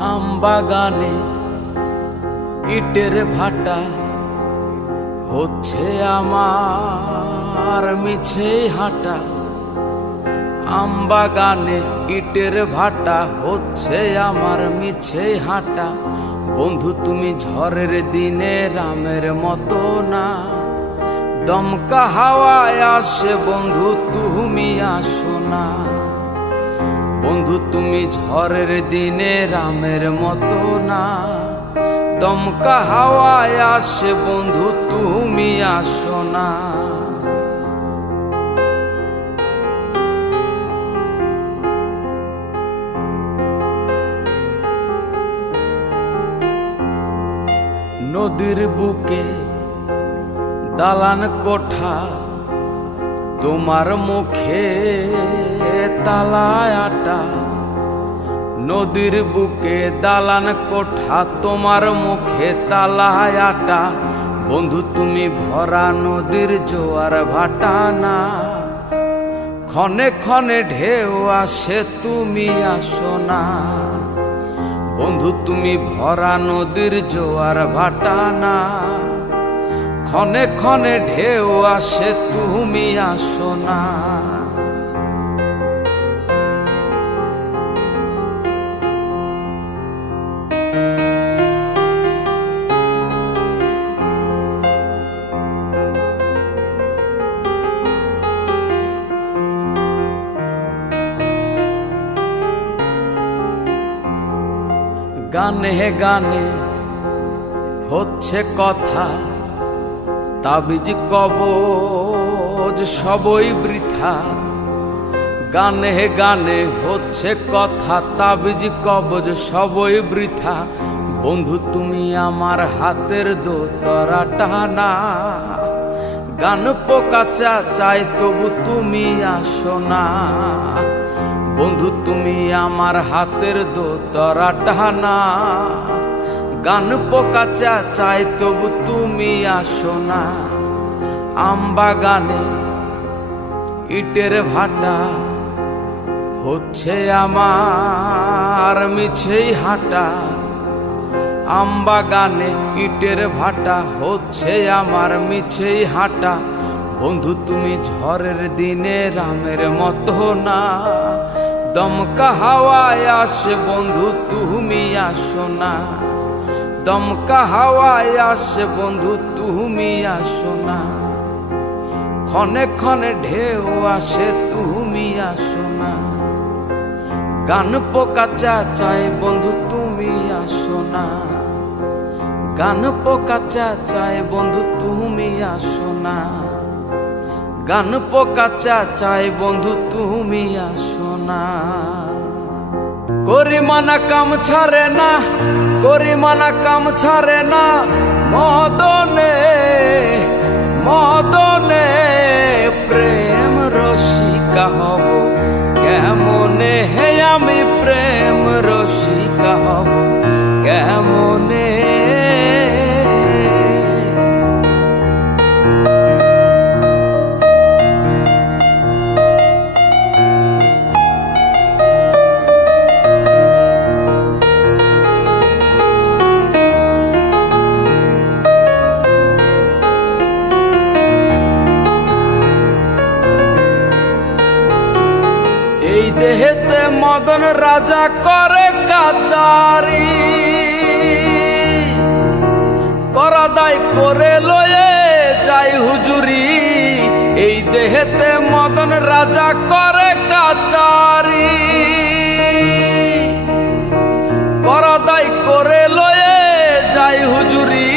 আমবাগানে ইটের ভাটা হচ্ছে আমার মিছে হাঁটা। আমবাগানে ইটের ভাটা হচ্ছে আমার মিছে হাঁটা। বন্ধু তুমি ঝড়ের দিনে রামের মতো না, দমকা হাওয়ায় আসে বন্ধু তুমি আসো না। বন্ধু তুমি ঝড়ের দিনে রামের মতো না, দমকা হাওয়ায় আসে বন্ধু তুমি আসো না। নদীর বুকে দালান কোঠা, তোমার মুখে তালায় আটা। নদীর বুকে দালান কোঠা, তোমার মুখে তালায় আটা। বন্ধু তুমি ভরা নদীর জোয়ার ভাটা না, ক্ষণে ক্ষণে ঢেউ আসে তুমি আসো না। বন্ধু তুমি ভরা নদীর জোয়ার ভাটা না, ক্ষণে ক্ষণে ঢেউ আসে তুমি আসো না। গানে গানে হচ্ছে কথা, তাবিজ কবজ সবই বৃথা। গানে গানে হচ্ছে কথা, তাবিজ কবজ সবই বৃথা। বন্ধু তুমি আমার হাতের দোতরা টানা, গান পোকা চাই তবু তুমি আসো না। বন্ধু তুমি আমার হাতের দোতরা টানা, গান পোকা চাই তবু তুমি আসো না। আমবাগানে ইটের ভাটা হচ্ছে আমার মিছেই হাঁটা। আমবাগানে ইটের ভাটা হচ্ছে আমার মিছেই হাঁটা। বন্ধু তুমি ঝড়ের দিনে রামের মতো না, দমকা হাওয়ায় আসে বন্ধু তুমি আসো না। দমকা হাওয়ায় আসে বন্ধু তুমি আসো না, ক্ষণে ক্ষণে ঢেউ আসে তুমি আসো না। গান পোকা চাই বন্ধু তুমি আসো না। গান পোকা চাই বন্ধু তুমি আসো না। গান পোকা চাই বন্ধু তুমি আসো না। করিমানা কাম ছাড়ে না, করিমানা কাম ছাড়ে না। মদনে মদনে প্রেম রসিকা হব কেমনে, হে আমি প্রেম রসিকা হব কেমনে। এই দেহেতে মদন রাজা করে কাচারি, করা দায় করে লয়ে যাই হুজুরি। এই দেহেতে মদন রাজা করে কাচারি, করা দায় করে লয়ে যাই হুজুরি।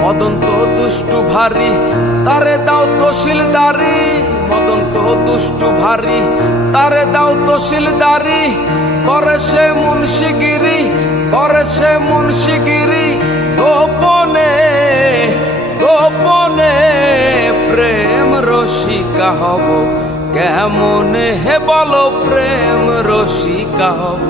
মদন তো দুষ্টু ভারী, তারে দাও তহসিলদারি। মদন তো দুষ্টু ভারী, তারে দাও তহসিলদারি। করে সে মুন্সিগিরি, করে সে মুন্সিগিরি। গোপনে গোপনে প্রেম রসিকা হব কেমনে, হে বলো প্রেম রসিকা হব।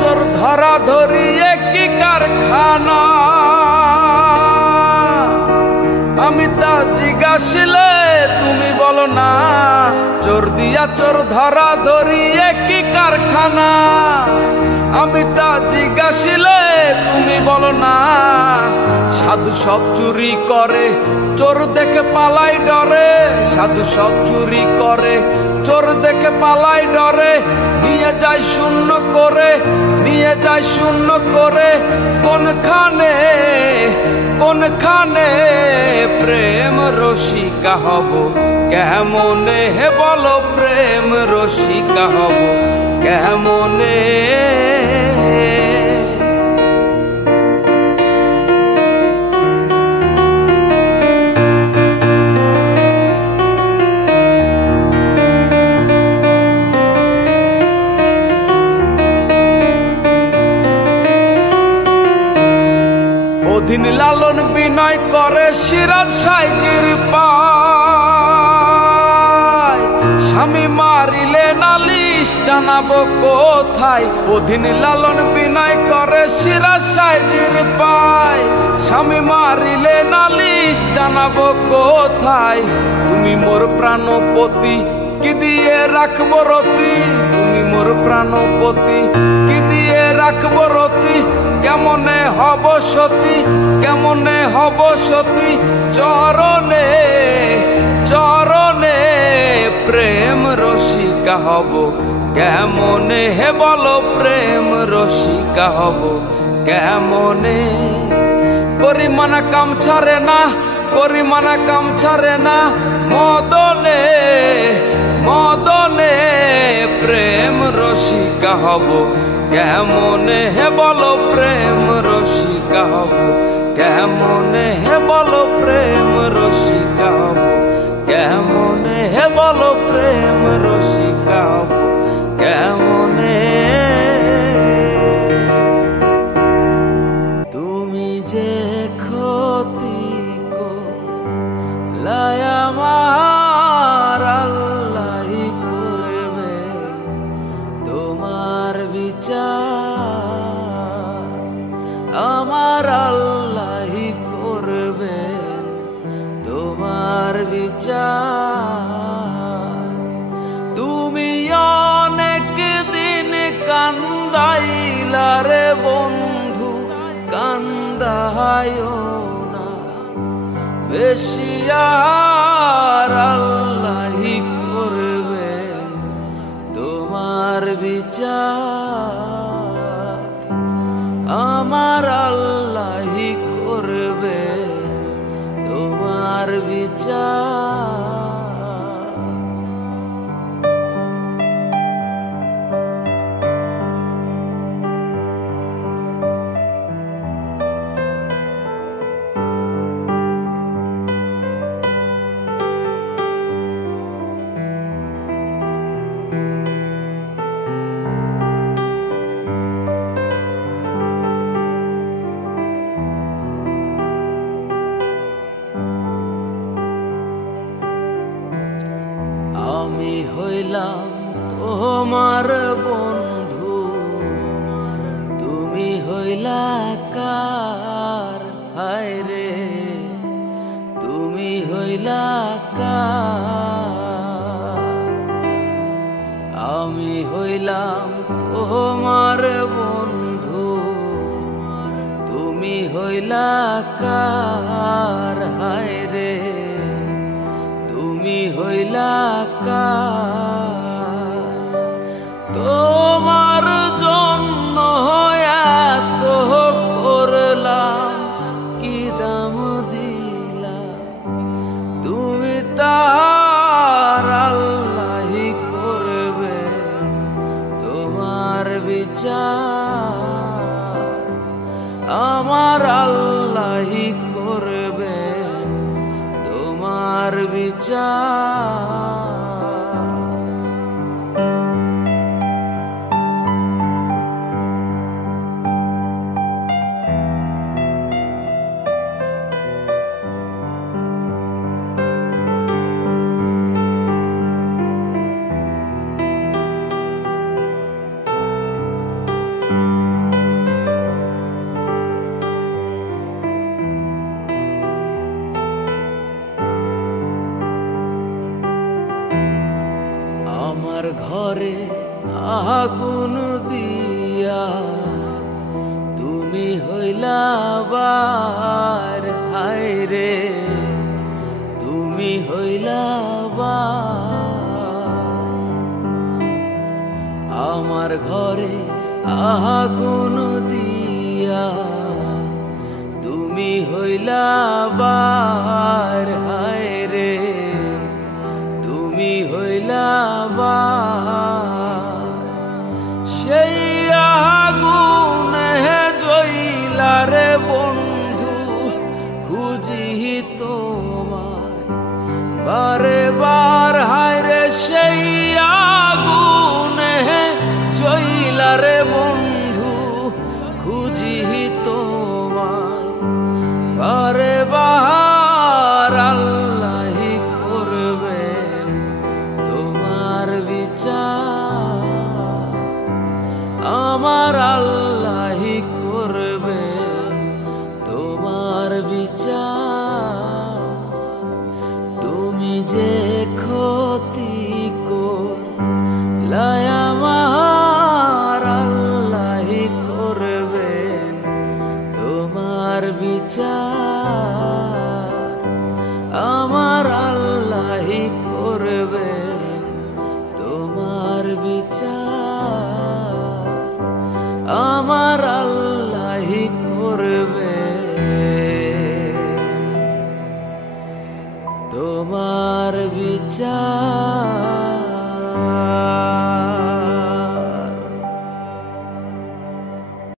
চোর ধরা ধরি একই কারখানা। আমি তা জিজ্ঞাসিলে তুমি বলো না, চোর দিয়া চোর ধরা ধরি একই কারখানা। আমি তা জিজ্ঞাসিলে তুমি বলো না, সাধু সব চুরি করে চোর দেখে পালাই ডরে। সাধু সব চুরি করে চোর দেখে পালাই ডরে। নিয়ে যায় শূন্য করে, নিয়ে যায় শূন্য করে। কোনখানে কোনখানে প্রেম রসিকা হব কেমনে, হে বলো প্রেম রসিকা হব কেমনে। অধীন লালন বিনয় করে সিরাজ সাইজির পায়। স্বামী মারিলে নালিশ জানাবো কোথায়। অধীন লালন বিনয় করে সিরাজ সাইজির পায়। স্বামী মারিলে নালিশ জানাবো কোথায়। তুমি মোর প্রাণপতি কি দিয়ে রাখবো রতি। তুমি মোর প্রাণপতি কি দিয়ে রাখবো রতি। কেমনে হব সতী, কেমনে হব সতী। চরণে চরণে প্রেম রসিকা হব কেমনে, হে বলো প্রেম রসিকা হব কেমনে। করি মানা কাম ছাড়ে না, করি মানা কাম ছাড়ে না। মদনে মদনে প্রেম রসিকা হব কেমনে, হে বলো প্রেম রসিকা হব কেমনে। হে বলো প্রেম রসিকা হব কেমনে, হে বলো প্রেম রসিকা হব কেমনে। তুমি যে ক্ষতি করলাই আমার আল্লাহই করবে তোমার বিচার। আমার আল্লাহই করবে তোমার বিচার। তুমি অনেক দিন কান্দাইলা রে বন্ধু, কান্দায়ও না বেশি। আর আল্লাহই করবে তোমার বিচার। আমার আল্লাহই করবে তোমার বিচার। আমি হইলাম তোমার বন্ধু, তুমি হইলা কার। হায় রে তুমি হইলা কার। আমি হইলাম তোমার বন্ধু, তুমি হইলা কার। হায় রে তুমি হইলা কার। তোমার জন্য এত করলাম কি দাম দিলাম। তুমি তার আল্লাহই করবে তোমার বিচার। আমার আল্লাহই করবে তোমার বিচার। ঘরে আগুন দিয়া তুমি হইলা বার, হায় রে তুমি হইলা বার। আমার ঘরে আগুন দিয়া তুমি হইলা বার, হায় রে তুমি হইলা বার। সেই আগুনে জ্বইলা রে বন্ধু খুঁজি তোমায় বারে বার, হায় রে সেই আগুনে জ্বইলা রে বন্ধু খুঁজি তোমায় বারে বার। আল্লাহি করবেন তোমার বিচার, আমার আল্লাহি করবেন তোমার বিচার। তুমি যে ক্ষতি করলাই আমার আল্লাহি করবেন তোমার বিচার, আমার আল্লাহি করবেন তোমার বিচার, আমার আল্লাহি করবেন তোমার বিচার।